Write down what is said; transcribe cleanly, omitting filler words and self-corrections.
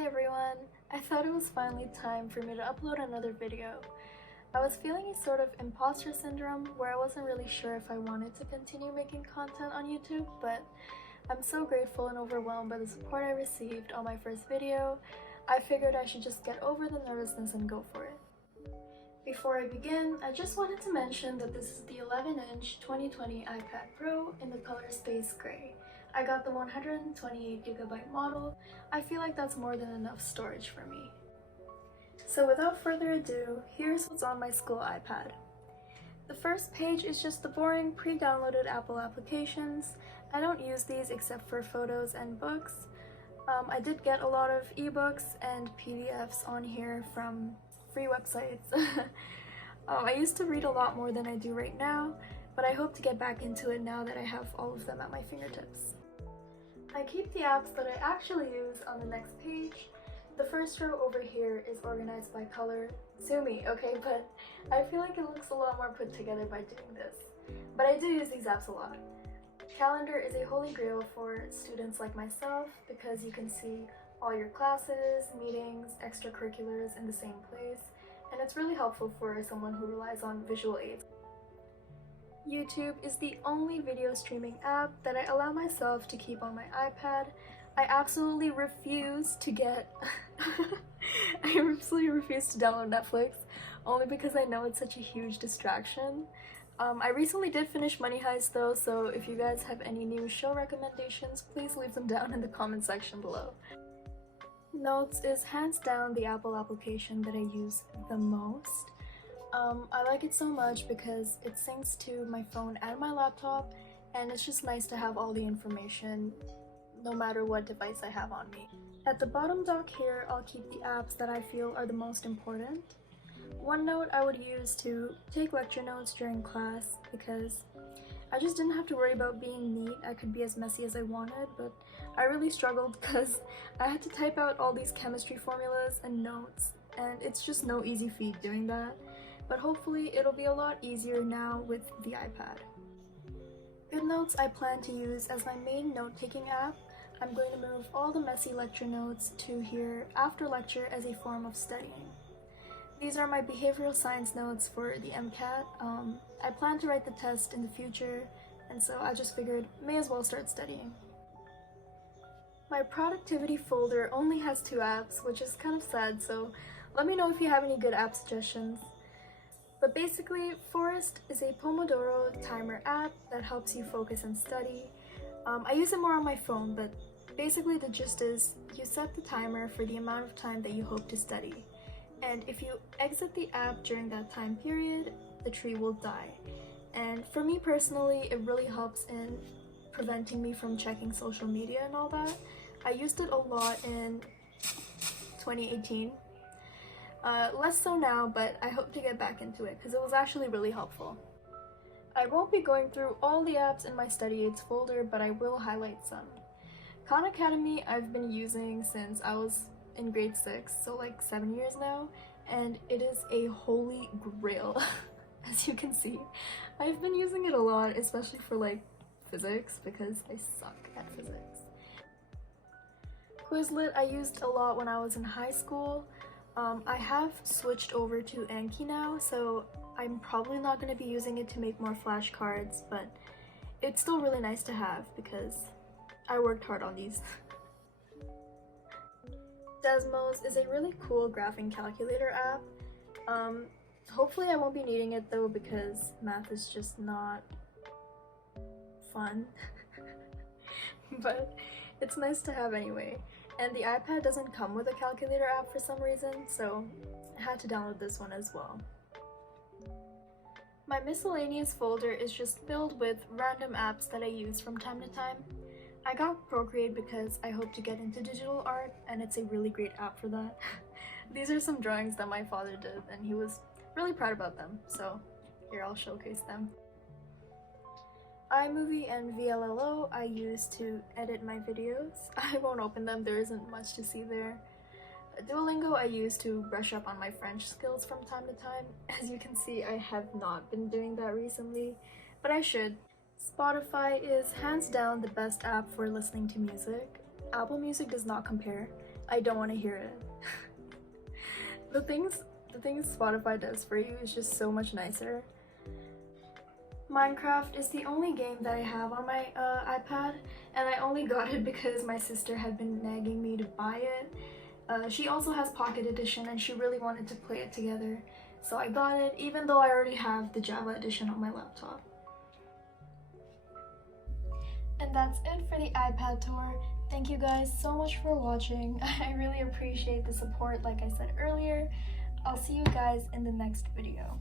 Hi everyone! I thought it was finally time for me to upload another video. I was feeling a sort of imposter syndrome where I wasn't really sure if I wanted to continue making content on YouTube, but I'm so grateful and overwhelmed by the support I received on my first video. I figured I should just get over the nervousness and go for it. Before I begin, I just wanted to mention that this is the 11-inch 2020 iPad Pro in the color Space Gray. I got the 128GB model. I feel like that's more than enough storage for me. So without further ado, here's what's on my school iPad. The first page is just the boring pre-downloaded Apple applications. I don't use these except for photos and books. I did get a lot of ebooks and PDFs on here from free websites. I used to read a lot more than I do right now, but I hope to get back into it now that I have all of them at my fingertips. I keep the apps that I actually use on the next page. The first row over here is organized by color. Sue me, okay, but I feel like it looks a lot more put together by doing this. But I do use these apps a lot. Calendar is a holy grail for students like myself because you can see all your classes, meetings, extracurriculars in the same place, and it's really helpful for someone who relies on visual aids. YouTube is the only video streaming app that I allow myself to keep on my iPad. I absolutely refuse to download Netflix, only because I know it's such a huge distraction. I recently did finish Money Heist though, so if you guys have any new show recommendations, please leave them down in the comment section below. Notes is hands down the Apple application that I use the most. I like it so much because it syncs to my phone and my laptop, and it's just nice to have all the information no matter what device I have on me. At the bottom dock here, I'll keep the apps that I feel are the most important. OneNote I would use to take lecture notes during class because I just didn't have to worry about being neat. I could be as messy as I wanted, but I really struggled because I had to type out all these chemistry formulas and notes, and it's just no easy feat doing that. But hopefully it'll be a lot easier now with the iPad. Goodnotes I plan to use as my main note-taking app. I'm going to move all the messy lecture notes to here after lecture as a form of studying. These are my behavioral science notes for the MCAT. I plan to write the test in the future, and so I just figured may as well start studying. My productivity folder only has 2 apps, which is kind of sad, so let me know if you have any good app suggestions. But basically, Forest is a Pomodoro timer app that helps you focus and study. I use it more on my phone, but basically the gist is you set the timer for the amount of time that you hope to study. And if you exit the app during that time period, the tree will die. And for me personally, it really helps in preventing me from checking social media and all that. I used it a lot in 2018. Less so now, but I hope to get back into it because it was actually really helpful. I won't be going through all the apps in my study aids folder, but I will highlight some. Khan Academy I've been using since I was in grade 6, so like 7 years now, and it is a holy grail. As you can see, I've been using it a lot, especially for like physics because I suck at physics. Quizlet I used a lot when I was in high school. I have switched over to Anki now, so I'm probably not going to be using it to make more flashcards, but it's still really nice to have because I worked hard on these. Desmos is a really cool graphing calculator app. Hopefully I won't be needing it though because math is just not fun. But it's nice to have anyway. And the iPad doesn't come with a calculator app for some reason, so I had to download this one as well. My miscellaneous folder is just filled with random apps that I use from time to time. I got Procreate because I hope to get into digital art, and it's a really great app for that. These are some drawings that my father did, and he was really proud about them, so here I'll showcase them. iMovie and VLLO I use to edit my videos. I won't open them, there isn't much to see there. Duolingo I use to brush up on my French skills from time to time. As you can see, I have not been doing that recently, but I should. Spotify is hands down the best app for listening to music. Apple Music does not compare. I don't want to hear it. The things Spotify does for you is just so much nicer. Minecraft is the only game that I have on my iPad, and I only got it because my sister had been nagging me to buy it. She also has Pocket Edition and she really wanted to play it together, so I got it even though I already have the Java Edition on my laptop. And that's it for the iPad tour. Thank you guys so much for watching. I really appreciate the support like I said earlier. I'll see you guys in the next video.